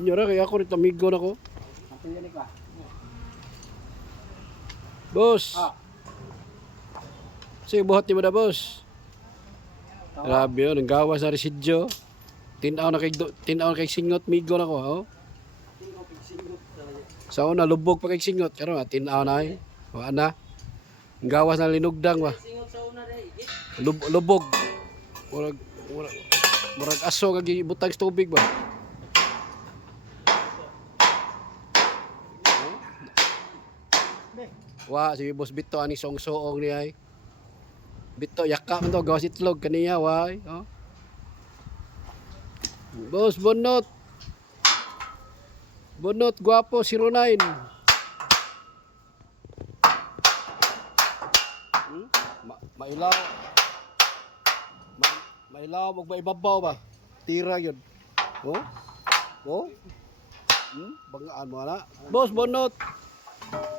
Nyora kaya ako rito amigo na ko. Atuyan ka. Boss. Ah. Sige buhat mo na boss. Grabe yun, ang gawas na residyo. Tinaw na kay singot migo na ko, oh. Sa una lubog pa kay singot, pero tinaw na ay. Wa na. Ang gawas na linugdang ba. Lubog. Murag aso kag butang sa tubig ba. Wa si Boss Bito ani song-soong ni ay. Bito yaka man to gawas itlog kaniya way, oh. Boss Bonot. Bonot guwapo 09. Mailaw. Mailaw mo ba ibabaw ba? Tira yun. Oh? Oh? Bangaan mo na. Boss Bonot.